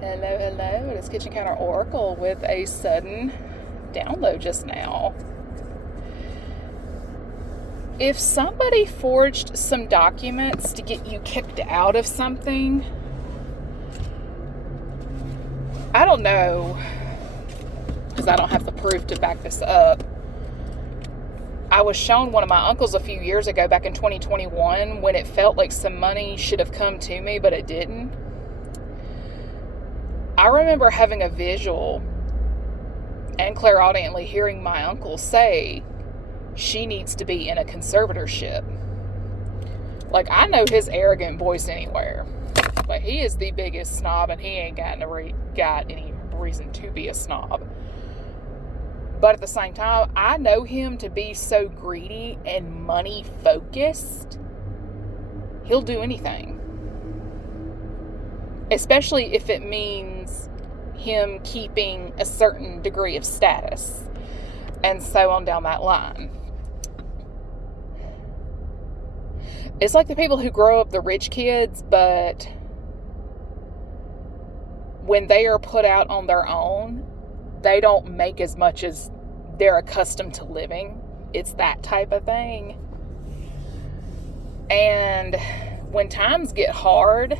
Hello, hello. It is Kitchen Counter Oracle with a sudden download just now. If somebody forged some documents to get you kicked out of something, I don't know, because I don't have the proof to back this up. I was shown one of my uncles a few years ago, back in 2021, when it felt like some money should have come to me, but it didn't. I remember having a visual and clairaudiently hearing my uncle say she needs to be in a conservatorship. Like, I know his arrogant voice anywhere, but he is the biggest snob, and he ain't got any reason to be a snob. But at the same time, I know him to be so greedy and money focused, he'll do anything. Especially if it means him keeping a certain degree of status, and so on down that line. It's like the people who grow up the rich kids, but when they are put out on their own, they don't make as much as they're accustomed to living. It's that type of thing. And when times get hard,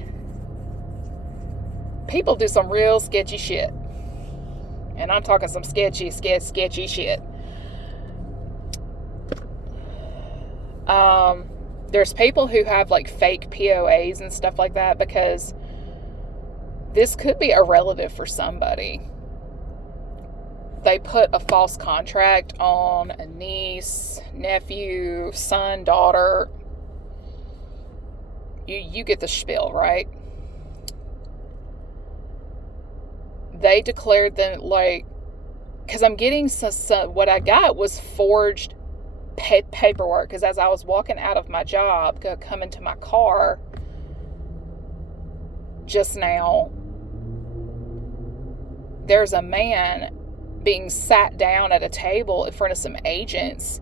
people do some real sketchy shit. And I'm talking some sketchy shit. There's people who have like fake POAs and stuff like that, because this could be a relative for somebody. They put a false contract on a niece, nephew, son, daughter. You get the spiel, right? They declared them, like, because I'm getting what I got was forged paperwork. Because as I was walking out of my job, coming to my car just now, there's a man being sat down at a table in front of some agents,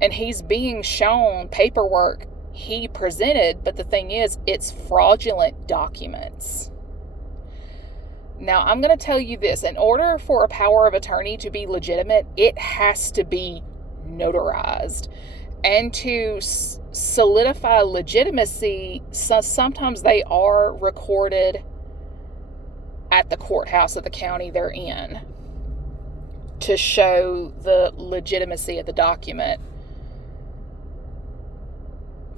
and he's being shown paperwork he presented, but the thing is, it's fraudulent documents. Now, I'm going to tell you this. In order for a power of attorney to be legitimate, it has to be notarized. And to solidify legitimacy, sometimes they are recorded at the courthouse of the county they're in to show the legitimacy of the document.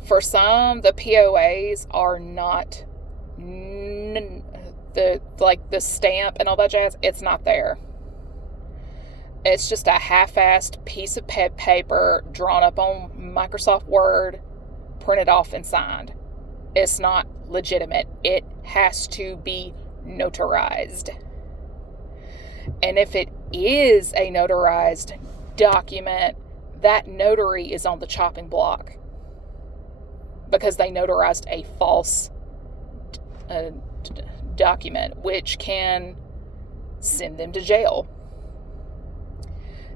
For some, the POAs are not the stamp and all that jazz, it's not there. It's just a half-assed piece of paper drawn up on Microsoft Word, printed off and signed. It's not legitimate. It has to be notarized. And if it is a notarized document, that notary is on the chopping block, because they notarized a false document, which can send them to jail.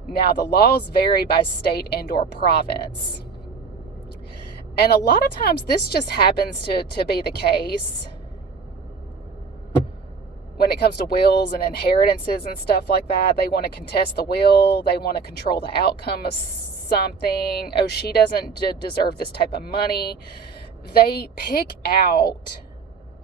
Now, the laws vary by state and or province. And a lot of times this just happens to be the case when it comes to wills and inheritances and stuff like that. They want to contest the will. They want to control the outcome of something. Oh, she doesn't deserve this type of money. They pick out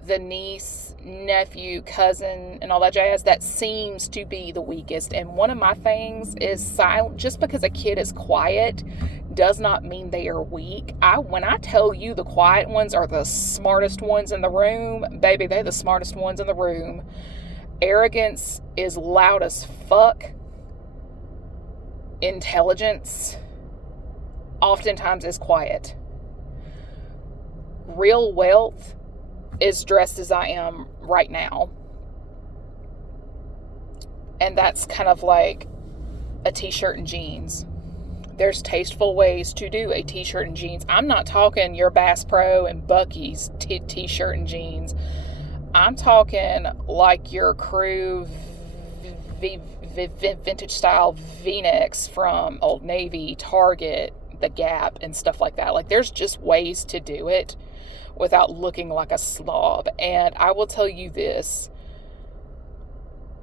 the niece, nephew, cousin, and all that jazz that seems to be the weakest. And one of my things is silent. Just because a kid is quiet does not mean they are weak. When I tell you the quiet ones are the smartest ones in the room, baby, they're the smartest ones in the room. Arrogance is loud as fuck. Intelligence oftentimes is quiet. Real wealth is dressed as I am right now. And that's kind of like a t-shirt and jeans. There's tasteful ways to do a t-shirt and jeans. I'm not talking your Bass Pro and Buc-ee's t-shirt and jeans. I'm talking like your crew vintage style V-necks from Old Navy, Target, The Gap, and stuff like that. Like, there's just ways to do it without looking like a slob. And I will tell you this,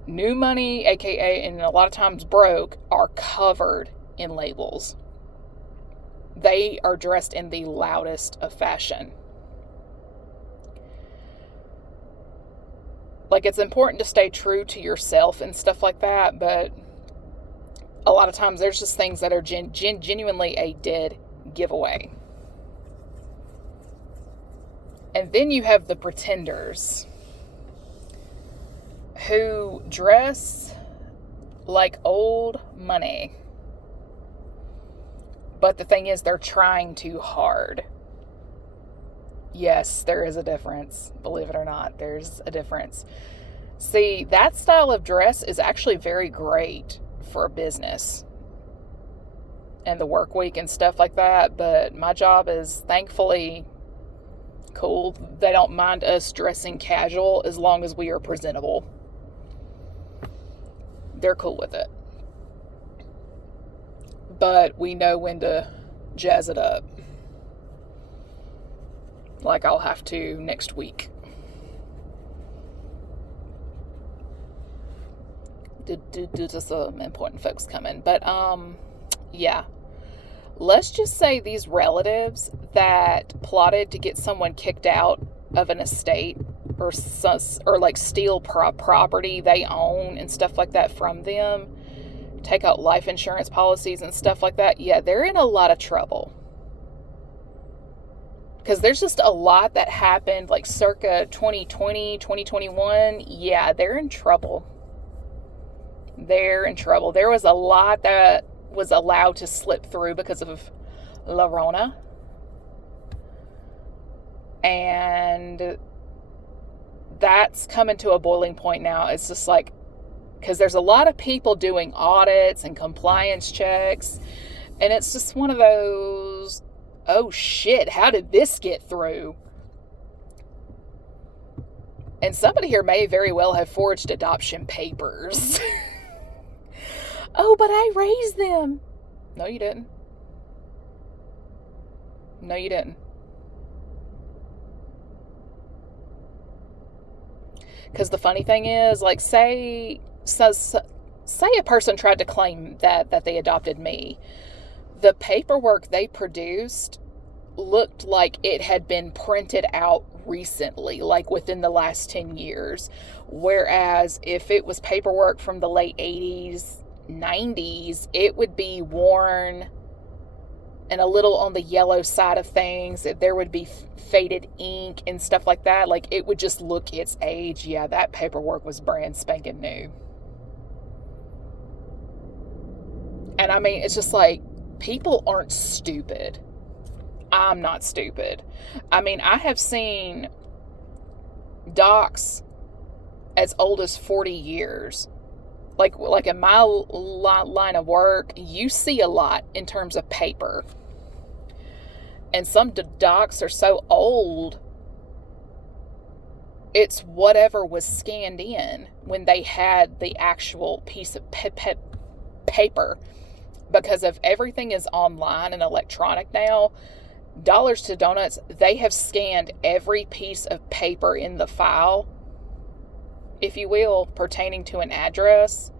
New money, aka, and a lot of times broke, are covered in labels. They are dressed in the loudest of fashion. Like, it's important to stay true to yourself and stuff like that, but a lot of times there's just things that are genuinely a dead giveaway. And then you have the pretenders who dress like old money. But the thing is, they're trying too hard. Yes, there is a difference. Believe it or not, there's a difference. See, that style of dress is actually very great for a business and the work week and stuff like that. But my job is thankfully cool. They don't mind us dressing casual as long as we are presentable. They're cool with it. But we know when to jazz it up. Like I'll have to next week. Due to some important folks coming. But, yeah. Let's just say these relatives that plotted to get someone kicked out of an estate or like steal property they own and stuff like that from them, take out life insurance policies and stuff like that, yeah, they're in a lot of trouble. Because there's just a lot that happened like circa 2020, 2021. Yeah, they're in trouble. They're in trouble. There was a lot that was allowed to slip through because of La Rona. And that's coming to a boiling point now. It's just like, because there's a lot of people doing audits and compliance checks. And it's just one of those, oh shit, how did this get through? And somebody here may very well have forged adoption papers. Oh, but I raised them. No, you didn't. No, you didn't. Because the funny thing is, like, say a person tried to claim that they adopted me. The paperwork they produced looked like it had been printed out recently, like within the last 10 years. Whereas if it was paperwork from the late 80s, 90s, it would be worn and a little on the yellow side of things. There would be faded ink and stuff like that. Like, it would just look its age. Yeah, that paperwork was brand spanking new. And I mean, it's just like, people aren't stupid. I'm not stupid. I mean, I have seen docs as old as 40 years. Like in my line of work, you see a lot in terms of paper. And some docs are so old, it's whatever was scanned in when they had the actual piece of paper. Because if everything is online and electronic now, Dollars to Donuts, they have scanned every piece of paper in the file, if you will, pertaining to an address.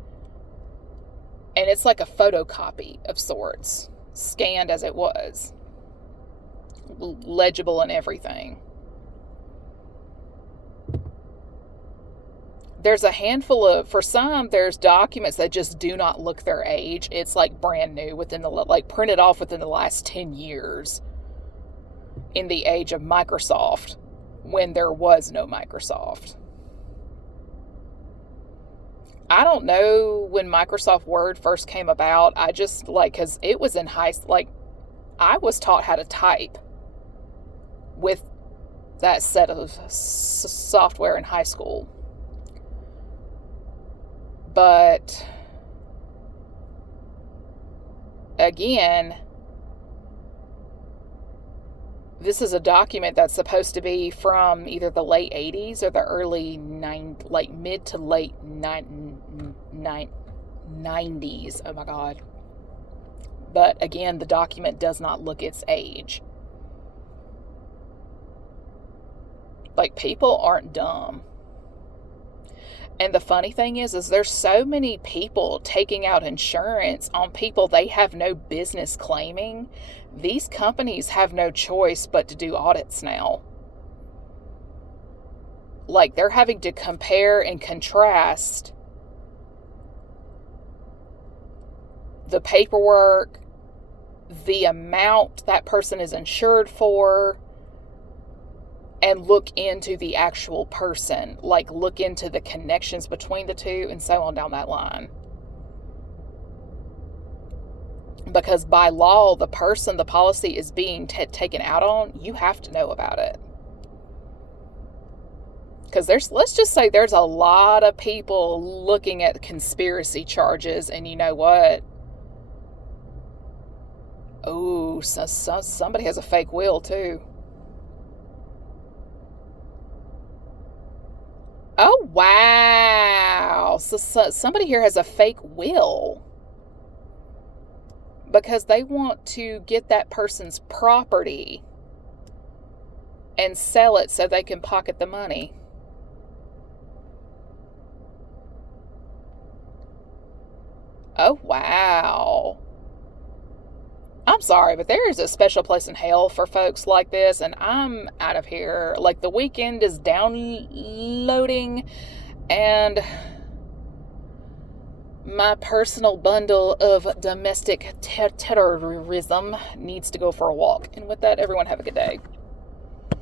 And it's like a photocopy of sorts, scanned as it was, legible and everything. There's a handful of, for some, there's documents that just do not look their age. It's like brand new printed off within the last 10 years in the age of Microsoft, when there was no Microsoft. I don't know when Microsoft Word first came about. I just, because it was in I was taught how to type with that set of software in high school. But, again, this is a document that's supposed to be from either the late 80s or the early mid to late 90s. Oh my God. But again, the document does not look its age. Like, people aren't dumb. And the funny thing is there's so many people taking out insurance on people they have no business claiming. These companies have no choice but to do audits now. Like, they're having to compare and contrast the paperwork, the amount that person is insured for, and look into the actual person, like look into the connections between the two, and so on down that line. Because by law, the person the policy is being taken out on, you have to know about it. Because let's just say there's a lot of people looking at conspiracy charges, and you know what? Oh, so somebody has a fake will too. Oh, wow. So somebody here has a fake will because they want to get that person's property and sell it so they can pocket the money. Oh, wow. I'm sorry, but there is a special place in hell for folks like this, and I'm out of here. Like, the weekend is downloading, and my personal bundle of domestic terrorism needs to go for a walk. And with that, everyone have a good day.